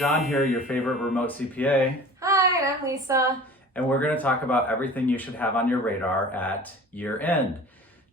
John here, your favorite remote CPA, Hi, and I'm Lisa. and we're going to talk about everything you should have on your radar at year end.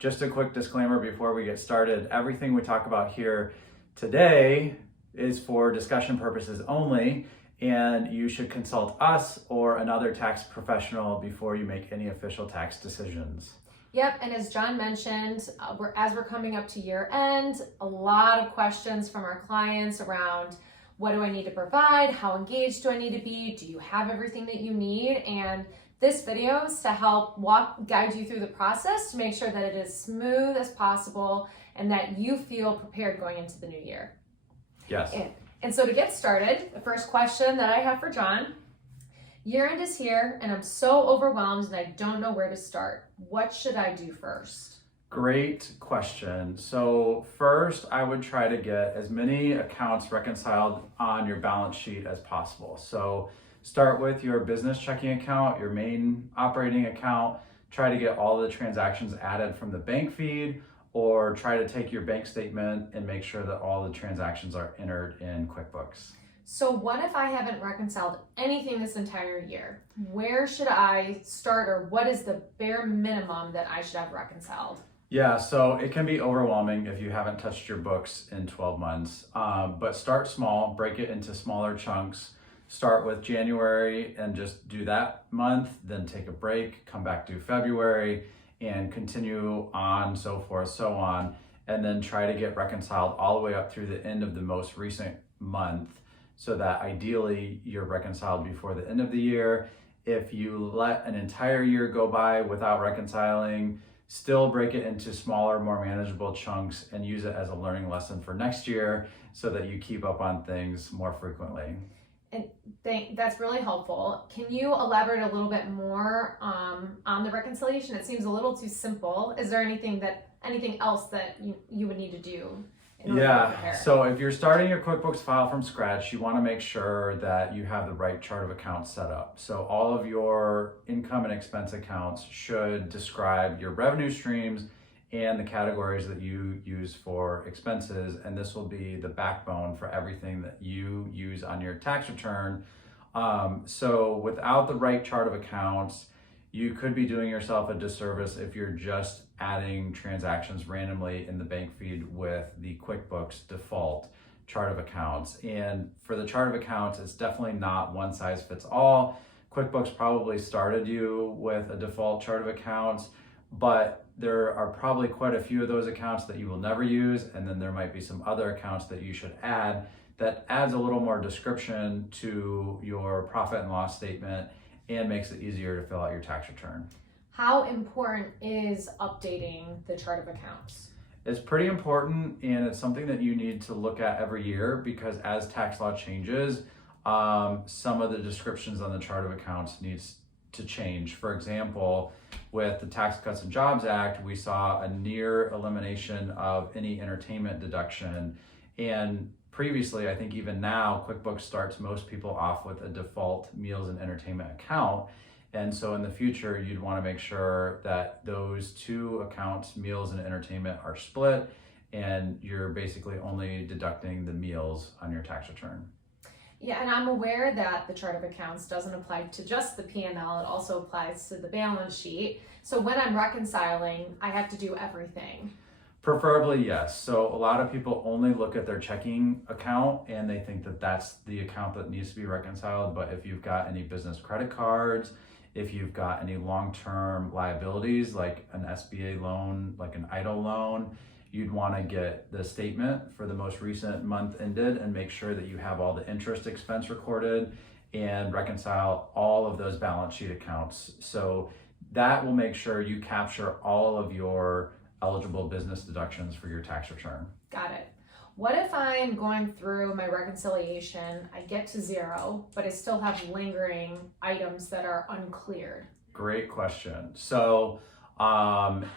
Just a quick disclaimer before we get started. Everything we talk about here today is for discussion purposes only, and you should consult us or another tax professional before you make any official tax decisions. Yep, and as John mentioned, as we're coming up to year end, a lot of questions from our clients around what do I need to provide? How engaged do I need to be? Do you have everything that you need? And this video is to help guide you through the process to make sure that it is smooth as possible and that you feel prepared going into the new year. Yes. And so to get started, the first question that I have for John, year end is here and I'm so overwhelmed and I don't know where to start. What should I do first? Great question. So first, I would try to get as many accounts reconciled on your balance sheet as possible. So start with your business checking account, your main operating account. Try to get all the transactions added from the bank feed, or try to take your bank statement and make sure that all the transactions are entered in QuickBooks. So what if I haven't reconciled anything this entire year? Where should I start, or what is the bare minimum that I should have reconciled? Yeah, so it can be overwhelming if you haven't touched your books in 12 months, but start small, break it into smaller chunks. Start with January and just do that month, then take a break, come back to February, and continue on, so forth, so on, and then try to get reconciled all the way up through the end of the most recent month, so that ideally you're reconciled before the end of the year. If you let an entire year go by without reconciling, still break it into smaller, more manageable chunks and use it as a learning lesson for next year so that you keep up on things more frequently. And that's really helpful. Can you elaborate a little bit more on the reconciliation? It seems a little too simple. Is there anything else that you would need to do? Yeah, so if you're starting your QuickBooks file from scratch, you want to make sure that you have the right chart of accounts set up. So all of your income and expense accounts should describe your revenue streams and the categories that you use for expenses, and this will be the backbone for everything that you use on your tax return. So without the right chart of accounts, you could be doing yourself a disservice if you're just adding transactions randomly in the bank feed with the QuickBooks default chart of accounts. And for the chart of accounts, it's definitely not one size fits all. QuickBooks probably started you with a default chart of accounts, but there are probably quite a few of those accounts that you will never use, and then there might be some other accounts that you should add that adds a little more description to your profit and loss statement and makes it easier to fill out your tax return. How important is updating the chart of accounts? It's pretty important, and it's something that you need to look at every year because as tax law changes, some of the descriptions on the chart of accounts needs to change. For example, with the Tax Cuts and Jobs Act, we saw a near elimination of any entertainment deduction, and previously, I think even now, QuickBooks starts most people off with a default meals and entertainment account. And so in the future, you'd want to make sure that those two accounts, meals and entertainment, are split, and you're basically only deducting the meals on your tax return. Yeah, and I'm aware that the chart of accounts doesn't apply to just the P&L, it also applies to the balance sheet. So when I'm reconciling, I have to do everything. Preferably, yes. So a lot of people only look at their checking account and they think that that's the account that needs to be reconciled. But if you've got any business credit cards, if you've got any long-term liabilities like an SBA loan, like an EIDL loan, you'd want to get the statement for the most recent month ended and make sure that you have all the interest expense recorded and reconcile all of those balance sheet accounts. So that will make sure you capture all of your eligible business deductions for your tax return. Got it. What if I'm going through my reconciliation, I get to zero, but I still have lingering items that are uncleared? Great question. So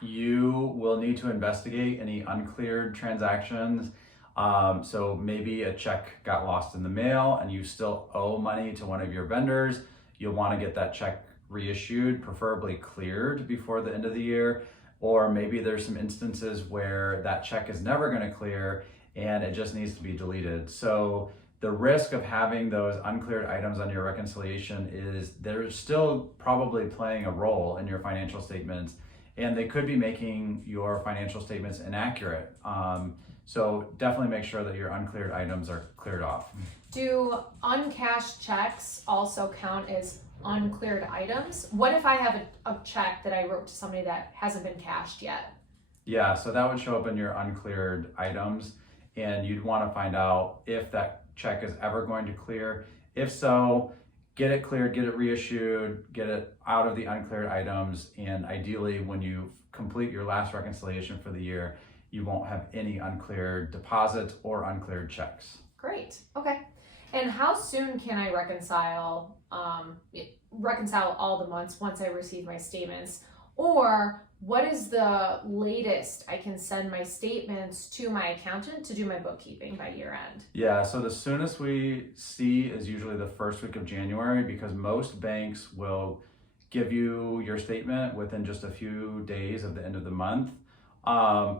you will need to investigate any uncleared transactions. So maybe a check got lost in the mail and you still owe money to one of your vendors. You'll want to get that check reissued, preferably cleared before the end of the year. Or maybe there's some instances where that check is never going to clear and it just needs to be deleted. So the risk of having those uncleared items on your reconciliation is they're still probably playing a role in your financial statements, and they could be making your financial statements inaccurate. So definitely make sure that your uncleared items are cleared off. Do uncashed checks also count as uncleared items? What if I have a check that I wrote to somebody that hasn't been cashed yet? Yeah, so that would show up in your uncleared items, and you'd want to find out if that check is ever going to clear. If so, get it cleared, get it reissued, get it out of the uncleared items, and ideally when you complete your last reconciliation for the year, you won't have any uncleared deposits or uncleared checks. Great, okay. And how soon can I reconcile all the months once I receive my statements? Or what is the latest I can send my statements to my accountant to do my bookkeeping by year end? Yeah, so the soonest we see is usually the first week of January, because most banks will give you your statement within just a few days of the end of the month,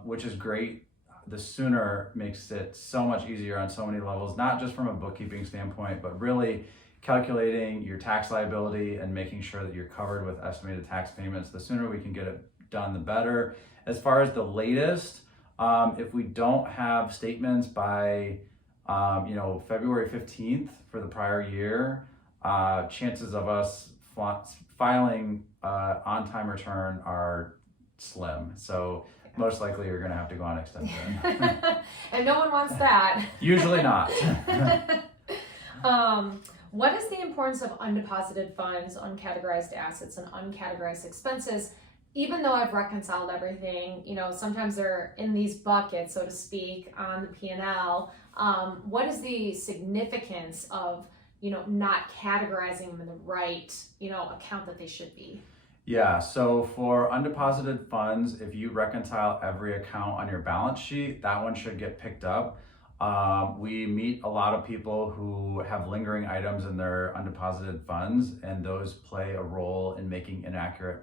which is great. The sooner makes it so much easier on so many levels, not just from a bookkeeping standpoint, but really calculating your tax liability and making sure that you're covered with estimated tax payments. The sooner we can get it done, the better. As far as the latest, if we don't have statements by February 15th for the prior year, chances of us filing on-time return are slim. So most likely you're going to have to go on extension. And no one wants that. Usually not. What is the importance of undeposited funds, uncategorized assets, and uncategorized expenses? Even though I've reconciled everything, sometimes they're in these buckets, so to speak, on the P&L. What is the significance of, not categorizing them in the right, account that they should be? Yeah, so for undeposited funds, if you reconcile every account on your balance sheet, that one should get picked up. We meet a lot of people who have lingering items in their undeposited funds, and those play a role in making inaccurate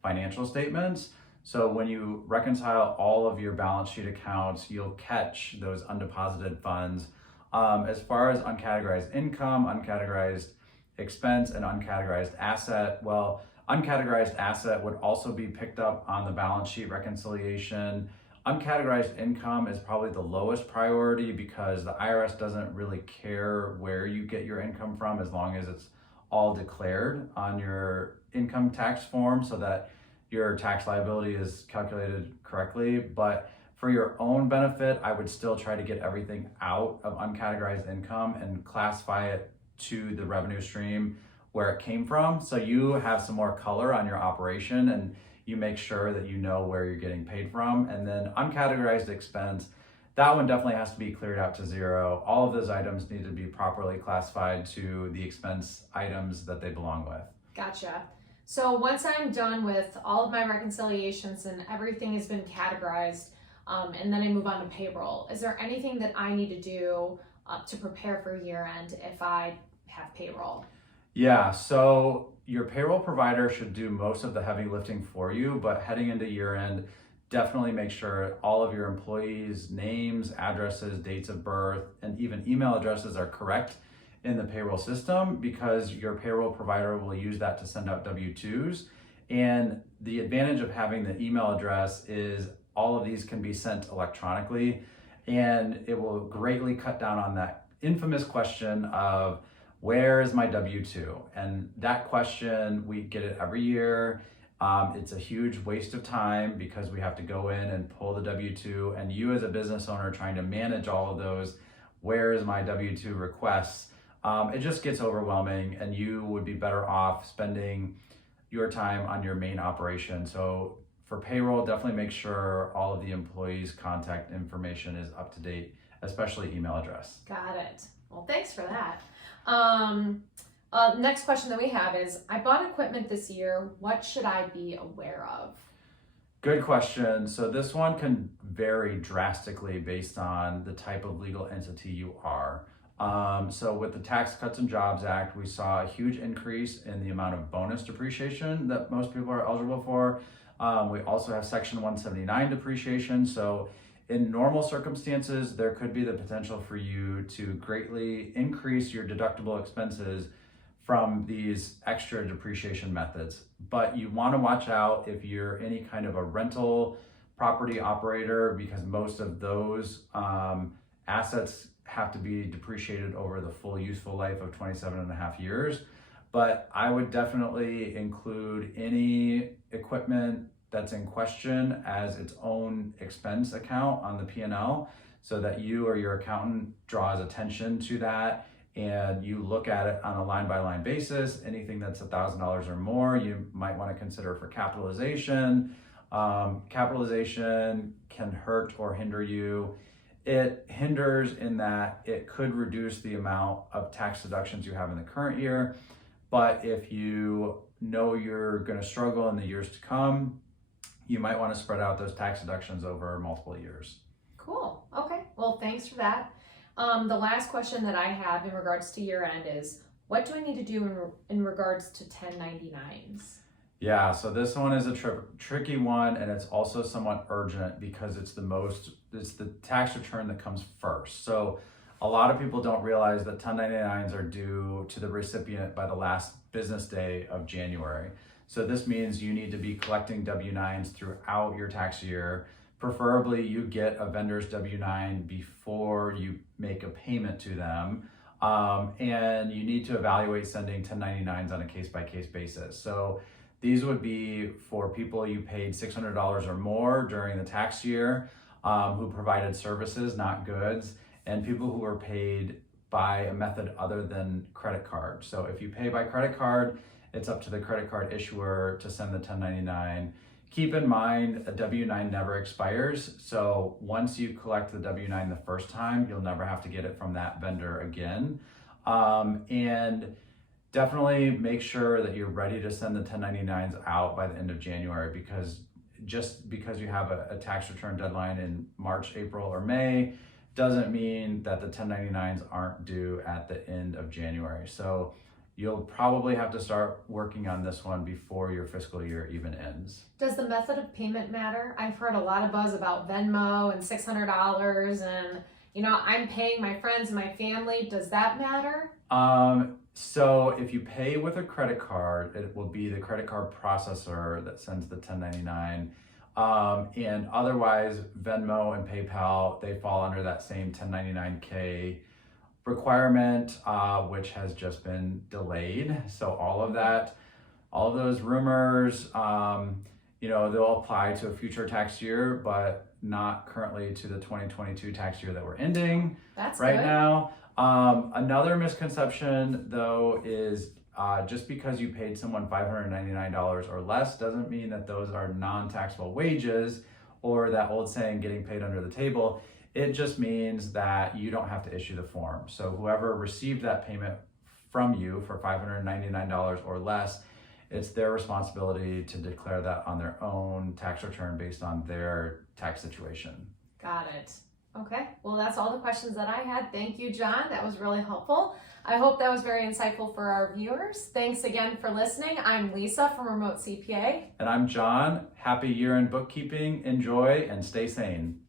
financial statements. So when you reconcile all of your balance sheet accounts, you'll catch those undeposited funds. As far as uncategorized income, uncategorized expense, and uncategorized asset, well, uncategorized asset would also be picked up on the balance sheet reconciliation. Uncategorized income is probably the lowest priority because the IRS doesn't really care where you get your income from as long as it's all declared on your income tax form so that your tax liability is calculated correctly. But for your own benefit, I would still try to get everything out of uncategorized income and classify it to the revenue stream where it came from, so you have some more color on your operation and you make sure that you know where you're getting paid from. And then uncategorized expense, that one definitely has to be cleared out to zero. All of those items need to be properly classified to the expense items that they belong with. Gotcha. So once I'm done with all of my reconciliations and everything has been categorized, and then I move on to payroll, is there anything that I need to do to prepare for year end if I have payroll? Yeah, so your payroll provider should do most of the heavy lifting for you, but heading into year end, definitely make sure all of your employees' names, addresses, dates of birth, and even email addresses are correct in the payroll system, because your payroll provider will use that to send out W-2s. And the advantage of having the email address is all of these can be sent electronically, and it will greatly cut down on that infamous question of, where is my W-2? And that question, we get it every year. It's a huge waste of time because we have to go in and pull the W-2, and you as a business owner trying to manage all of those, where is my W-2 requests? It just gets overwhelming, and you would be better off spending your time on your main operation. So for payroll, definitely make sure all of the employees' contact information is up to date, especially email address. Got it. Well, thanks for that. Next question that we have is, I bought equipment this year. What should I be aware of? Good question. So this one can vary drastically based on the type of legal entity you are. So with the Tax Cuts and Jobs Act, we saw a huge increase in the amount of bonus depreciation that most people are eligible for. We also have Section 179 depreciation. So in normal circumstances, there could be the potential for you to greatly increase your deductible expenses from these extra depreciation methods. But you want to watch out if you're any kind of a rental property operator, because most of those assets have to be depreciated over the full useful life of 27.5 years. But I would definitely include any equipment that's in question as its own expense account on the P&L, so that you or your accountant draws attention to that and you look at it on a line-by-line basis. Anything that's $1,000 or more, you might want to consider for capitalization. Capitalization can hurt or hinder you. It hinders in that it could reduce the amount of tax deductions you have in the current year. But if you know you're going to struggle in the years to come, you might want to spread out those tax deductions over multiple years. Cool. Okay. Well, thanks for that. The last question that I have in regards to year end is, what do I need to do in regards to 1099s? Yeah, so this one is a tricky one, and it's also somewhat urgent because it's the tax return that comes first. So a lot of people don't realize that 1099s are due to the recipient by the last business day of January. So this means you need to be collecting W-9s throughout your tax year. Preferably you get a vendor's W-9 before you make a payment to them. And you need to evaluate sending 1099s on a case-by-case basis. So these would be for people you paid $600 or more during the tax year, who provided services, not goods, and people who were paid by a method other than credit card. So if you pay by credit card, it's up to the credit card issuer to send the 1099. Keep in mind, a W-9 never expires. So once you collect the W-9 the first time, you'll never have to get it from that vendor again. And definitely make sure that you're ready to send the 1099s out by the end of January, because just because you have a tax return deadline in March, April, or May doesn't mean that the 1099s aren't due at the end of January. So you'll probably have to start working on this one before your fiscal year even ends. Does the method of payment matter? I've heard a lot of buzz about Venmo and $600 and, I'm paying my friends and my family. Does that matter? So if you pay with a credit card, it will be the credit card processor that sends the 1099. And otherwise, Venmo and PayPal, they fall under that same 1099K requirement, which has just been delayed. So all of those rumors, they'll apply to a future tax year, but not currently to the 2022 tax year that we're ending. That's right good. Now. Another misconception though is just because you paid someone $599 or less doesn't mean that those are non-taxable wages, or that old saying, getting paid under the table. It just means that you don't have to issue the form. So whoever received that payment from you for $599 or less, it's their responsibility to declare that on their own tax return based on their tax situation. Got it. Okay, well, that's all the questions that I had. Thank you, John. That was really helpful. I hope that was very insightful for our viewers. Thanks again for listening. I'm Lisa from Remote CPA. And I'm John. Happy year-end bookkeeping. Enjoy and stay sane.